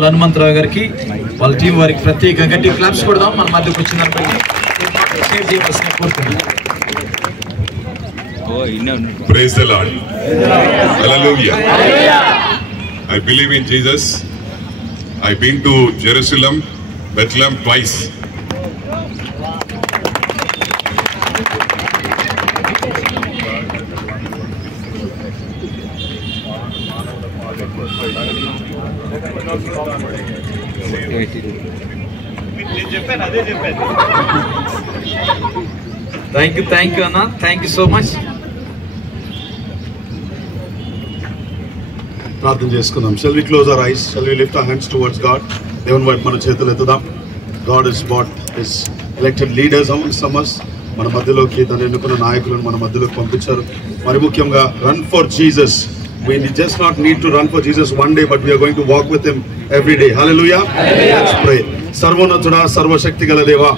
మైనంపల్లి హనుమంతరావు గారికి వాళ్ళ టీం వారికి ప్రత్యేక గట్టి క్లాప్స్ కొడదాం. మన మధ్యకు వచ్చిన Praise the Lord. Hallelujah. I believe in Jesus. I've been to Jerusalem, Bethlehem twice. Thank you అన్న, థ్యాంక్ యూ సో మచ్. ప్రార్థన చేసుకుందాం. Shall we close our eyes? Shall we lift our hands towards God? దేవుని వైపు మన చేతులు ఎత్తుదాం. God has brought his elected leaders among us. మన మధ్యలోకి తను ఎన్నుకున్న నాయకులను మన మధ్యలోకి పంపించారు. మరి ముఖ్యంగా run for Jesus. We just not need to run for Jesus one day, but we are going to walk with him every day. Hallelujah. Let's pray. సర్వోన్నతుడా, సర్వశక్తి గల దేవా,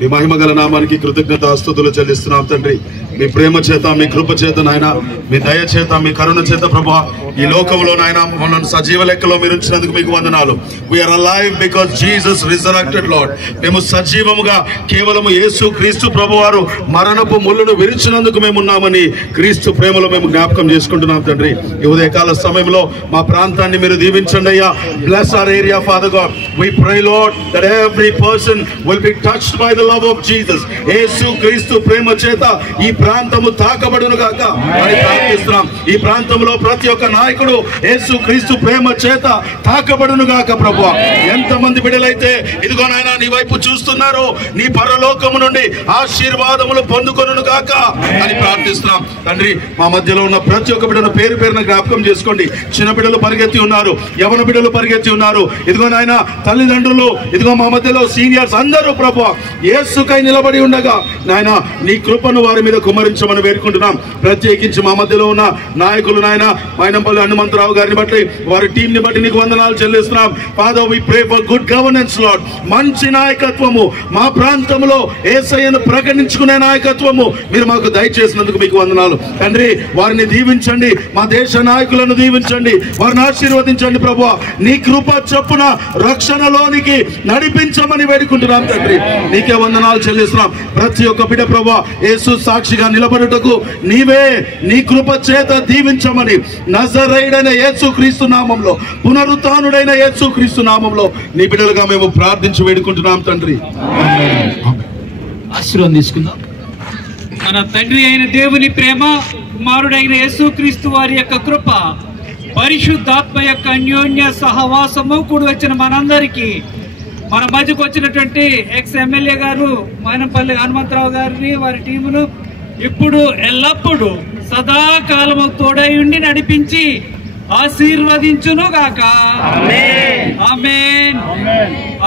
మీ మహిమ గల నామానికి కృతజ్ఞతాస్తుతులు చెల్లిస్తున్నాం తండ్రి. మీ ప్రేమ చేత, మీ కృప చేత నాయన, మీ దయ చేత, మీ కరుణ చేత ప్రభువా, ఈ లోకంలో నాయన మమ్మల్ని సజీవ లెక్కలో మీరు ఉంచినందుకు మీకు వందనాలు. We are alive because Jesus resurrected lord. మేము సజీవముగా కేవలము యేసు క్రీస్తు ప్రభువారు మరణపు ముళ్ళను విరిచినందుకు మేము ఉన్నామని క్రీస్తు ప్రేమలో మేము జ్ఞాపకం చేసుకుంటున్నాం తండ్రి. ఈ ఉదయకాల సమయంలో మా ప్రాంతాన్ని మీరు దీవించండి అయ్యా. Bless our area Father God. We pray Lord that every person will be touched by the love of Jesus. యేసు క్రీస్తు ప్రేమ చేత ఈ ప్రాంతము తాకబడును గాక అని ప్రార్థిస్తున్నాం. ఈ ప్రాంతంలో ప్రతి ఒక్క నాయకుడు యేసు క్రీస్తు ప్రేమ చేత తాకబడును గాక ప్రభువా. ఎంతమంది బిడ్డలైతే ఇదిగో నాయనా నీ వైపు చూస్తున్నారో నీ పరలోకము నుండి ఆశీర్వాదములు పొందుకొనును గాక అని ప్రార్థిస్తున్నాం తండ్రి. మా మధ్యలో ఉన్న ప్రతి ఒక్క బిడ్డను పేరు పేరున జ్ఞాపకం చేసుకోండి. చిన్న బిడ్డలు పరిగెత్తి ఉన్నారు, యవన బిడ్డలు పరిగెత్తి ఉన్నారు. ఇదిగో నాయనా తల్లిదండ్రులు, ఇదిగో మా మధ్యలో సీనియర్స్ అందరూ ప్రభువా యేసుకై నిలబడి ఉండగా నాయనా నీ కృపను వారి మీద కుమరించమని వేడుకుంటున్నాం. ప్రత్యేకించి మా మధ్యలో ఉన్న నాయకులు నాయన మైనంపల్లి హనుమంతరావు గారిని బట్టి, వారి టీం ని బట్టి నీకు వందనాలు చెల్లిస్తున్నాం. Father we pray for good governance lord. మంచి నాయకత్వము, మా ప్రాంతంలో యేసయ్యను ప్రకటించుకునే నాయకత్వము మీరు మాకు దయచేసినందుకు మీకు వందనాలు తండ్రి. వారిని దీవించండి, మా దేశ నాయకులను దీవించండి, వారిని ఆశీర్వదించండి ప్రభువా. నీ కృప చొప్పున రక్షణలోనికి నడిపించమని వేడుకుంటున్నాం తండ్రి. నీకే వందనాలు చెల్లిస్తున్నాం. ప్రతి ఒక్క బిడ్డ ప్రభువా యేసు సాక్షిగా నిలబడుటకు నీవే నీ కృప చేత దీవించమని నజరేయుడైన యేసు క్రీస్తు నామంలో, పునరుత్థానుడైన యేసు క్రీస్తు నామంలో నీ బిడ్డలుగా మేము ప్రార్థించి వేడుకుంటున్నాం తండ్రి. ఆశీర్వాదం తీసుకుందాం. మన తండ్రి అయిన దేవుని ప్రేమ, కుమారుడైన యేసు క్రీస్తు వారి యొక్క కృప, పరిశుద్ధాత్మ యొక్క అన్యోన్య సహవాసము కూడి వచ్చిన మనందరికీ, మన మధ్యకు వచ్చినటువంటి ఎక్స్ ఎమ్మెల్యే గారు మైనంపల్లి హనుమంతరావు గారిని, వారి టీమును ఇప్పుడు ఎల్లప్పుడూ సదాకాలము తోడై ఉండి నడిపించి ఆశీర్వదించును గాక. ఆమేన్ ఆమేన్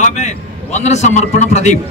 ఆమేన్. వందన సమర్పణ ప్రదీప్.